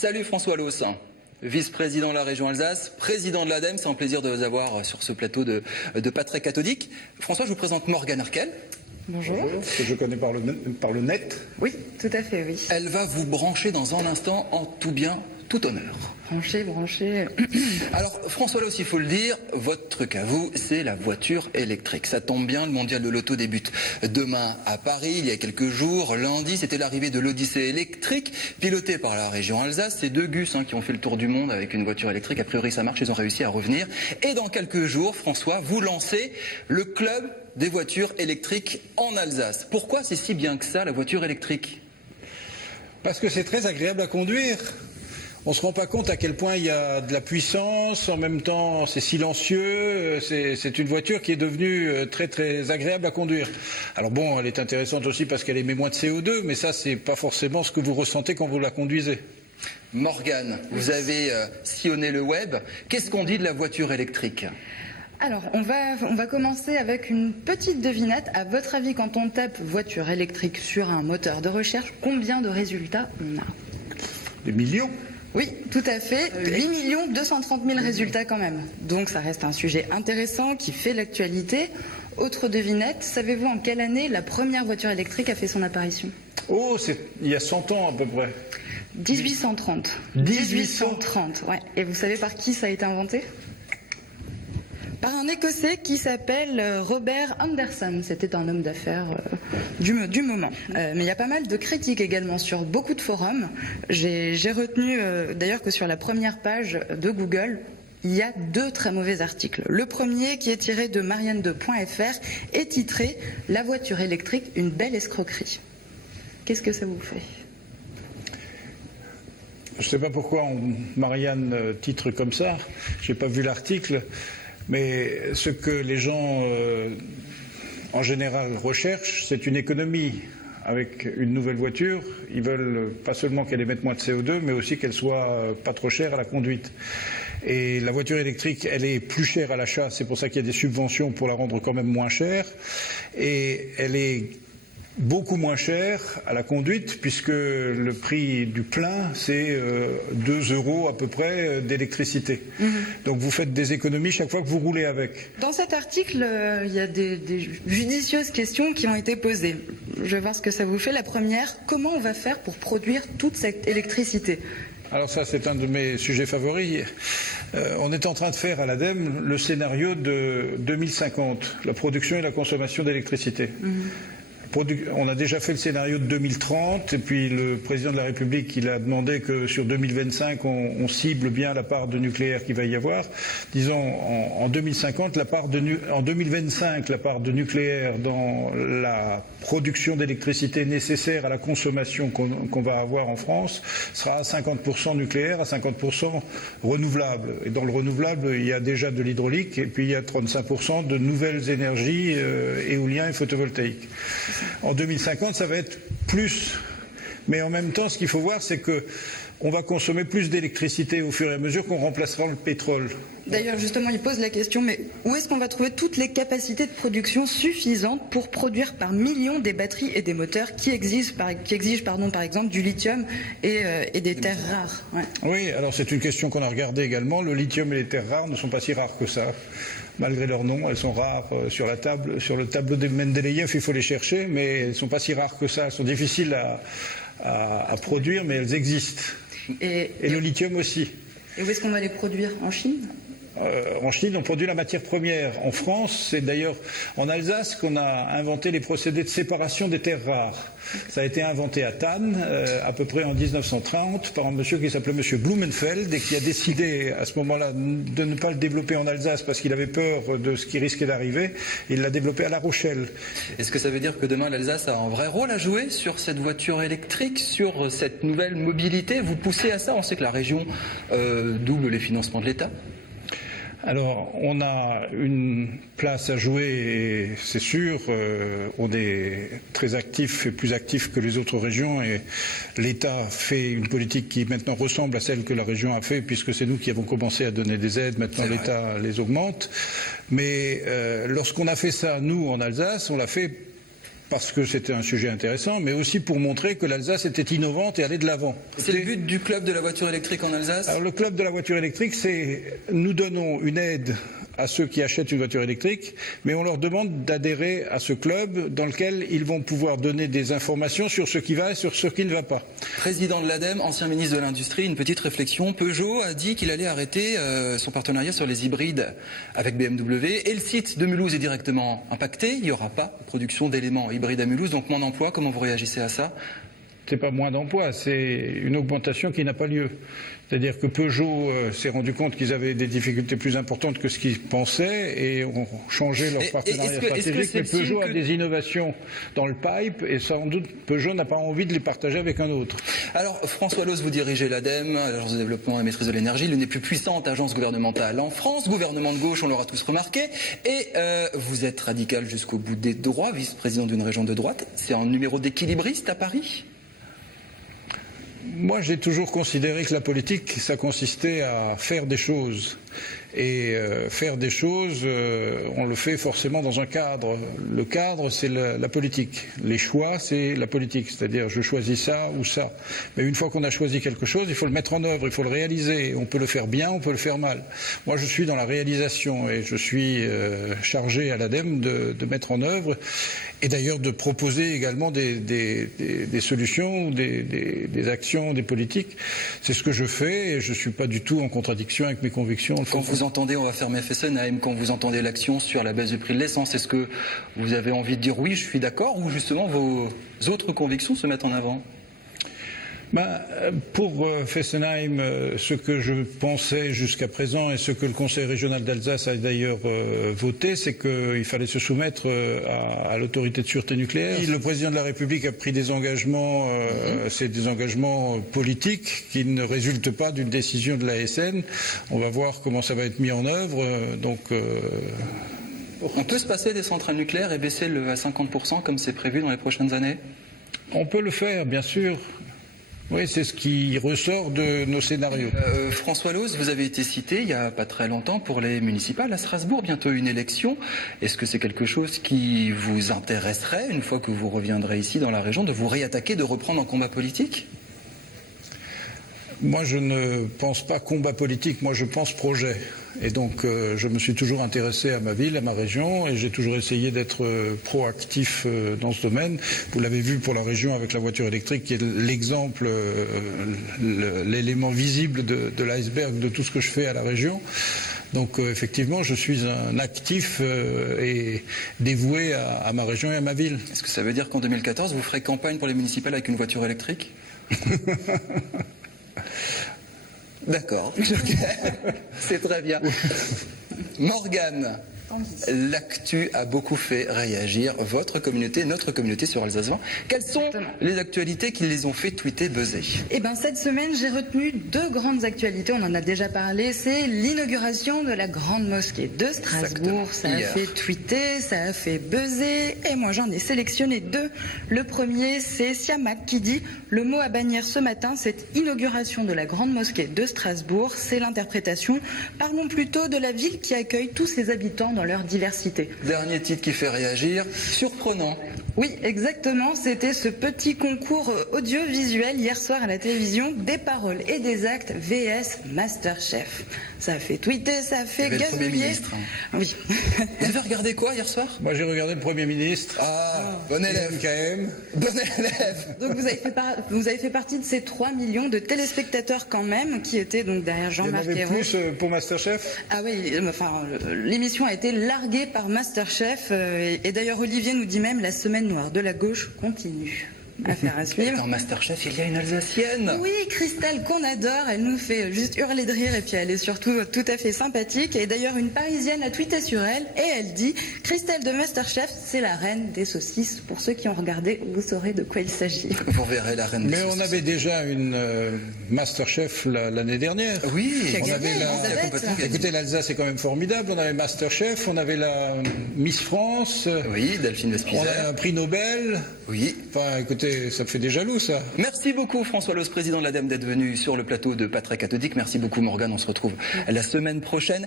Salut François Loos, vice-président de la région Alsace, président de l'ADEME, c'est un plaisir de vous avoir sur ce plateau de pas très cathodique. François, je vous présente Morgane Arkel. Bonjour. Que je connais par le net. Oui, tout à fait, oui. Elle va vous brancher dans un instant en tout bien, tout honneur. Brancher. Alors François Loos, il faut le dire, votre truc à vous, c'est la voiture électrique. Ça tombe bien, le mondial de l'auto débute demain à Paris. Il y a quelques jours, lundi, c'était l'arrivée de l'Odyssée électrique, pilotée par la région Alsace. C'est deux gus qui ont fait le tour du monde avec une voiture électrique. A priori, ça marche, ils ont réussi à revenir. Et dans quelques jours, François, vous lancez le club des voitures électriques en Alsace. Pourquoi c'est si bien que ça, la voiture électrique? Parce que c'est très agréable à conduire. On ne se rend pas compte à quel point il y a de la puissance, en même temps c'est silencieux, c'est une voiture qui est devenue très très agréable à conduire. Alors bon, elle est intéressante aussi parce qu'elle émet moins de CO2, mais ça c'est pas forcément ce que vous ressentez quand vous la conduisez. Morgane, vous avez sillonné le web, qu'est-ce qu'on dit de la voiture électrique ? Alors, on va commencer avec une petite devinette. À votre avis, quand on tape voiture électrique sur un moteur de recherche, combien de résultats on a? Des millions? Oui, tout à fait. 8 230 000 résultats quand même. Donc ça reste un sujet intéressant qui fait l'actualité. Autre devinette, savez-vous en quelle année la première voiture électrique a fait son apparition? Oh, c'est il y a 100 ans à peu près. 1830. 1830, ouais. Et vous savez par qui ça a été inventé? Par un Écossais qui s'appelle Robert Anderson. C'était un homme d'affaires du moment. Mais il y a pas mal de critiques également sur beaucoup de forums. J'ai retenu d'ailleurs que sur la première page de Google, il y a 2 très mauvais articles. Le premier, qui est tiré de marianne2.fr, est titré « La voiture électrique, une belle escroquerie ». Qu'est-ce que ça vous fait ? Je ne sais pas pourquoi Marianne titre comme ça. Je n'ai pas vu l'article. Mais ce que les gens, en général, recherchent, c'est une économie. Avec une nouvelle voiture, ils veulent pas seulement qu'elle émette moins de CO2, mais aussi qu'elle soit pas trop chère à la conduite. Et la voiture électrique, elle est plus chère à l'achat, c'est pour ça qu'il y a des subventions pour la rendre quand même moins chère. Et elle est beaucoup moins cher à la conduite puisque le prix du plein c'est 2 € à peu près d'électricité. Donc vous faites des économies chaque fois que vous roulez avec. Dans cet article, il y a des judicieuses questions qui ont été posées. Je vais voir ce que ça vous fait. La première, comment on va faire pour produire toute cette électricité ? Alors ça, c'est un de mes sujets favoris. On est en train de faire à l'ADEME le scénario de 2050, la production et la consommation d'électricité. On a déjà fait le scénario de 2030 et puis le président de la République il a demandé que sur 2025 on cible bien la part de nucléaire qu'il va y avoir. Disons en 2050 en 2025 la part de nucléaire dans la production d'électricité nécessaire à la consommation qu'on va avoir en France sera à 50% nucléaire, à 50% renouvelable. Et dans le renouvelable il y a déjà de l'hydraulique et puis il y a 35% de nouvelles énergies éoliennes et photovoltaïques. En 2050, ça va être plus. Mais en même temps, ce qu'il faut voir, c'est qu'on va consommer plus d'électricité au fur et à mesure qu'on remplacera le pétrole. D'ailleurs, justement, il pose la question, mais où est-ce qu'on va trouver toutes les capacités de production suffisantes pour produire par millions des batteries et des moteurs qui exigent par exemple, du lithium et des terres rares? Ouais. Oui, alors c'est une question qu'on a regardée également. Le lithium et les terres rares ne sont pas si rares que ça. Malgré leur nom, elles sont rares sur le tableau de Mendeleïev, il faut les chercher, mais elles ne sont pas si rares que ça. Elles sont difficiles à produire, mais elles existent. Et le lithium aussi. Et où est-ce qu'on va les produire? En Chine? En Chine, on produit la matière première. En France, c'est d'ailleurs en Alsace qu'on a inventé les procédés de séparation des terres rares. Ça a été inventé à Thann, à peu près en 1930, par un monsieur qui s'appelait monsieur Blumenfeld et qui a décidé à ce moment-là de ne pas le développer en Alsace parce qu'il avait peur de ce qui risquait d'arriver. Il l'a développé à La Rochelle. Est-ce que ça veut dire que demain l'Alsace a un vrai rôle à jouer sur cette voiture électrique, sur cette nouvelle mobilité? Vous poussez à ça? On sait que la région double les financements de l'État. Alors, on a une place à jouer, et c'est sûr, on est très actif et plus actif que les autres régions, et l'État fait une politique qui maintenant ressemble à celle que la région a fait, puisque c'est nous qui avons commencé à donner des aides, maintenant l'État les augmente. Mais lorsqu'on a fait ça, nous, en Alsace, on l'a fait parce que c'était un sujet intéressant, mais aussi pour montrer que l'Alsace était innovante et allait de l'avant. C'est le but du club de la voiture électrique en Alsace? Alors, le club de la voiture électrique, c'est nous donnons une aide à ceux qui achètent une voiture électrique, mais on leur demande d'adhérer à ce club dans lequel ils vont pouvoir donner des informations sur ce qui va et sur ce qui ne va pas. Président de l'ADEME, ancien ministre de l'Industrie, une petite réflexion. Peugeot a dit qu'il allait arrêter son partenariat sur les hybrides avec BMW et le site de Mulhouse est directement impacté. Il n'y aura pas de production d'éléments hybrides à Mulhouse, donc moins d'emplois. Comment vous réagissez à ça? C'est pas moins d'emplois, c'est une augmentation qui n'a pas lieu. C'est-à-dire que Peugeot s'est rendu compte qu'ils avaient des difficultés plus importantes que ce qu'ils pensaient et ont changé leur partenariat stratégique. Mais Peugeot a des innovations dans le pipe et sans doute Peugeot n'a pas envie de les partager avec un autre. Alors François Loos, vous dirigez l'ADEME, l'Agence de développement et maîtrise de l'énergie, l'une des plus puissantes agences gouvernementales en France, gouvernement de gauche, on l'aura tous remarqué, et vous êtes radical jusqu'au bout des droits, vice-président d'une région de droite. C'est un numéro d'équilibriste à Paris? Moi, j'ai toujours considéré que la politique, ça consistait à faire des choses. Et faire des choses, on le fait forcément dans un cadre. Le cadre, c'est la politique. Les choix, c'est la politique. C'est-à-dire, je choisis ça ou ça. Mais une fois qu'on a choisi quelque chose, il faut le mettre en œuvre, il faut le réaliser. On peut le faire bien, on peut le faire mal. Moi, je suis dans la réalisation et je suis chargé à l'ADEME de mettre en œuvre et d'ailleurs de proposer également des solutions, des actions, des politiques. C'est ce que je fais et je ne suis pas du tout en contradiction avec mes convictions. Quand vous entendez, on va fermer Fessenheim, quand vous entendez l'action sur la baisse du prix de l'essence, est-ce que vous avez envie de dire oui, je suis d'accord, ou justement vos autres convictions se mettent en avant? Pour Fessenheim, ce que je pensais jusqu'à présent et ce que le Conseil régional d'Alsace a d'ailleurs voté, c'est qu'il fallait se soumettre à l'autorité de sûreté nucléaire. Le président de la République a pris des engagements, c'est des engagements politiques qui ne résultent pas d'une décision de l'ASN. On va voir comment ça va être mis en œuvre. On peut se passer des centrales nucléaires et baisser à 50% comme c'est prévu dans les prochaines années? On peut le faire, bien sûr. Oui, c'est ce qui ressort de nos scénarios. François Loos, vous avez été cité il n'y a pas très longtemps pour les municipales à Strasbourg, bientôt une élection. Est-ce que c'est quelque chose qui vous intéresserait, une fois que vous reviendrez ici dans la région, de vous réattaquer, de reprendre un combat politique? Moi, je ne pense pas combat politique, moi je pense projet. Et donc, je me suis toujours intéressé à ma ville, à ma région, et j'ai toujours essayé d'être proactif dans ce domaine. Vous l'avez vu pour la région avec la voiture électrique, qui est l'exemple, l'élément visible de l'iceberg de tout ce que je fais à la région. Donc, effectivement, je suis un actif et dévoué à ma région et à ma ville. Est-ce que ça veut dire qu'en 2014, vous ferez campagne pour les municipales avec une voiture électrique? D'accord, c'est très bien. Morgane, l'actu a beaucoup fait réagir votre communauté, notre communauté sur Alsace 20. Quelles sont les actualités qui les ont fait tweeter, buzzer? Eh bien, cette semaine, j'ai retenu deux grandes actualités. On en a déjà parlé. C'est l'inauguration de la grande mosquée de Strasbourg. Exactement. Ça a fait tweeter, ça a fait buzzer. Et moi, j'en ai sélectionné deux. Le premier, c'est Siamak qui dit « Le mot à bannir ce matin, cette inauguration de la grande mosquée de Strasbourg, c'est l'interprétation. Parlons plutôt de la ville qui accueille tous ses habitants dans leur diversité. » Dernier titre qui fait réagir, surprenant. Oui, exactement. C'était ce petit concours audiovisuel hier soir à la télévision, des paroles et des actes VS Masterchef. Ça a fait tweeter, ça a fait gazouiller. Oui. Vous avez regardé quoi hier soir? Moi, j'ai regardé le Premier ministre. Ah, bon élève. KM. Bon élève. Donc vous avez fait partie de ces 3 millions de téléspectateurs quand même qui étaient donc derrière Jean-Marc Ayrault. Il y en avait plus pour Masterchef? Ah oui, enfin l'émission a été larguée par Masterchef et d'ailleurs Olivier nous dit même la semaine noire de la gauche continue. Affaire à suivre. Dans Masterchef, il y a une Alsacienne. Oui, Christelle qu'on adore, elle nous fait juste hurler de rire et puis elle est surtout tout à fait sympathique. Et d'ailleurs, une Parisienne a tweeté sur elle et elle dit « Christelle de Masterchef, c'est la reine des saucisses. Pour ceux qui ont regardé, vous saurez de quoi il s'agit. » Vous verrez la reine des saucisses. Mais on avait déjà une Masterchef l'année dernière. Oui, on avait Écoutez, l'Alsace est quand même formidable. On avait Masterchef, on avait la Miss France. Oui, Delphine Vespizer. On a un prix Nobel. Oui. Enfin, écoutez, ça me fait des jaloux, ça. Merci beaucoup, François Loos, président de l'ADEME, d'être venu sur le plateau de Patrick Cathodique. Merci beaucoup, Morgane. On se retrouve la semaine prochaine.